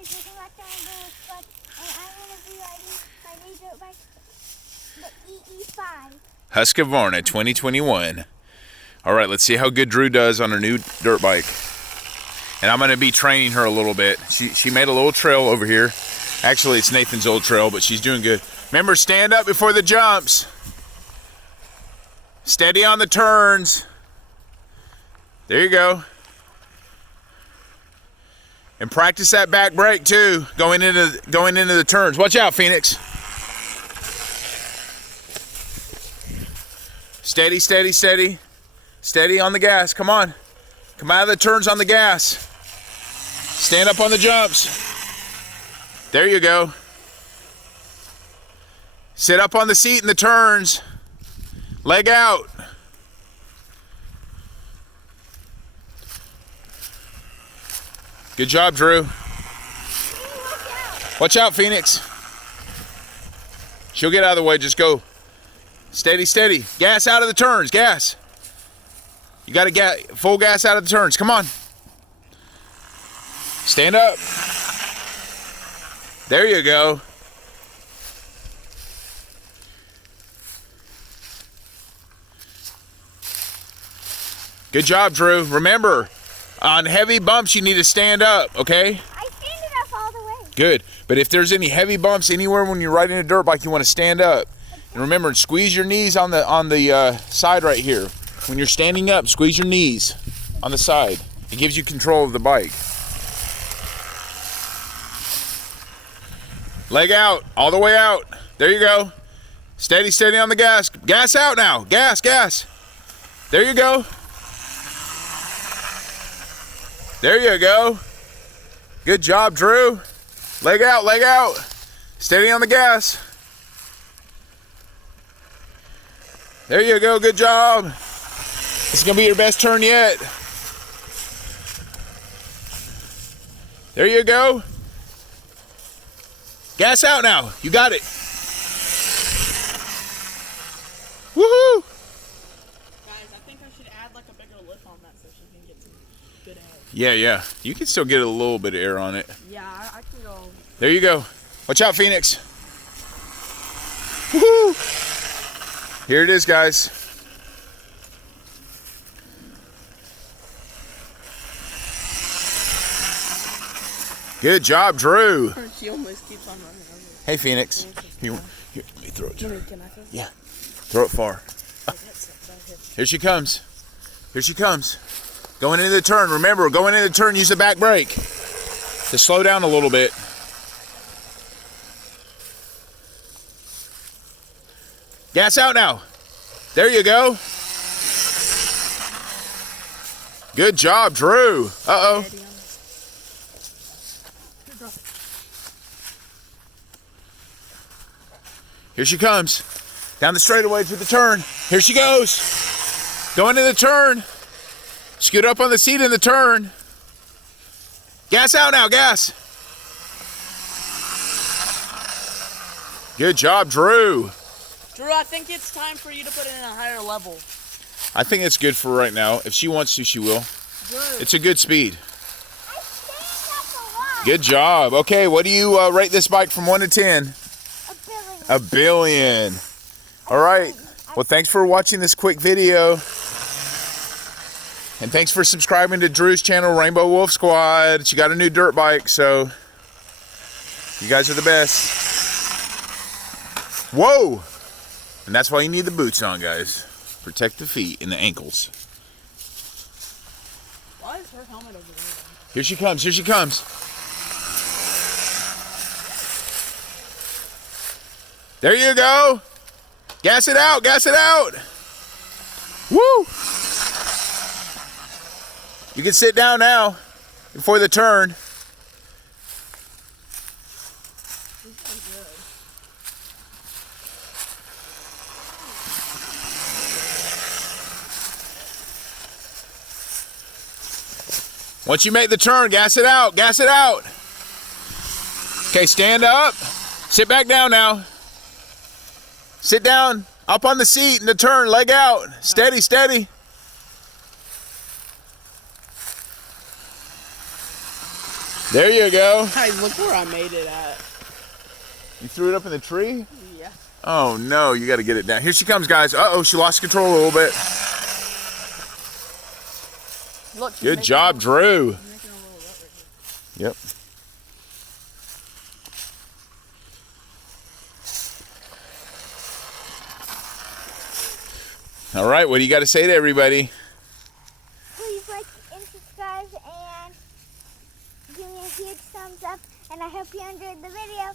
guys, welcome back to my little squad, and I'm going to be riding my new dirt bike, the EE5. Husqvarna 2021. All right, let's see how good Drew does on her new dirt bike. And I'm going to be training her a little bit. She made a little trail over here. Actually, it's Nathan's old trail, but she's doing good. Remember, stand up before the jumps. Steady on the turns. There you go. And practice that back brake too, going into the turns. Watch out, Phoenix. Steady, steady, steady. Steady on the gas. Come on. Come out of the turns on the gas. Stand up on the jumps. There you go. Sit up on the seat in the turns. Leg out. Good job, Drew. Watch out, Phoenix. She'll get out of the way. Just go. Steady, steady. Gas out of the turns. Gas. You got to get full gas out of the turns. Come on. Stand up. There you go. Good job, Drew. Remember, on heavy bumps, you need to stand up, okay? I standed up all the way. Good. But if there's any heavy bumps anywhere when you're riding a dirt bike, you want to stand up. And remember, squeeze your knees on the side right here. When you're standing up, squeeze your knees on the side. It gives you control of the bike. Leg out, all the way out. There you go. Steady, steady on the gas. Gas out now. Gas, gas. There you go. There you go. Good job, Drew. Leg out, leg out. Steady on the gas. There you go, good job. This is gonna be your best turn yet. There you go. Gas out now, you got it. Woohoo! Guys, I think I should add like a bigger lip on that so she can get some good air. Yeah. You can still get a little bit of air on it. Yeah, I can go. There you go. Watch out, Phoenix. Woohoo! Here it is, guys. Good job, Drew. She almost keeps on running over. Hey, Phoenix. Here, let me throw it to her. Can I throw it? Yeah. Throw it far. Here she comes. Here she comes. Going into the turn. Remember, going into the turn, use the back brake to slow down a little bit. Gas out now. There you go. Good job, Drew. Uh-oh. Here she comes. Down the straightaway to the turn. Here she goes. Going to the turn. Scoot up on the seat in the turn. Gas out now, gas. Good job, Drew. Drew, I think it's time for you to put it in a higher level. I think it's good for right now. If she wants to, she will. Good. It's a good speed. I stand up a lot. Good job. Okay, what do you rate this bike from 1 to 10? A billion. A billion. All right. Well, thanks for watching this quick video. And thanks for subscribing to Drew's channel, Rainbow Wolf Squad. She got a new dirt bike, so you guys are the best. Whoa! And that's why you need the boots on, guys. Protect the feet and the ankles. Why is her helmet over there? Here she comes, here she comes. There you go. Gas it out, gas it out. Woo! You can sit down now before the turn. Once you make the turn, gas it out, gas it out. Okay, stand up. Sit back down now. Sit down, up on the seat in the turn, leg out. Steady, steady. There you go. Guys, look where I made it at. You threw it up in the tree? Yeah. Oh no, you got to get it down. Here she comes, guys. Uh-oh, she lost control a little bit. Look. she's Good making job, Drew. she's making a little rut right here. Yep. All right, what do you got to say to everybody? Please like and subscribe and give me a huge thumbs up. And I hope you enjoyed the video.